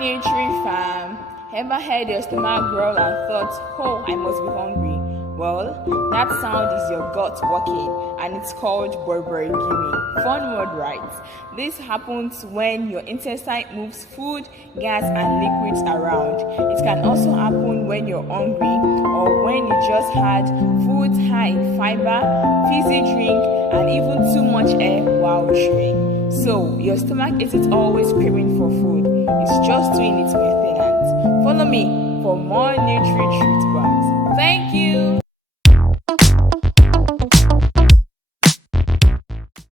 Nutrifam. Ever heard your stomach growl and thought, oh, I must be hungry? Well, that sound is your gut working, and it's called borborygmi. Fun word, right? This happens when your intestine moves food, gas, and liquids around. It can also happen when you're hungry or when you just had foods high in fiber, fizzy drink, and even too much air while chewing. So, your stomach isn't always craving for food, it's just doing its maintenance. Follow me for more Nutri Truth Bombs. Thank you.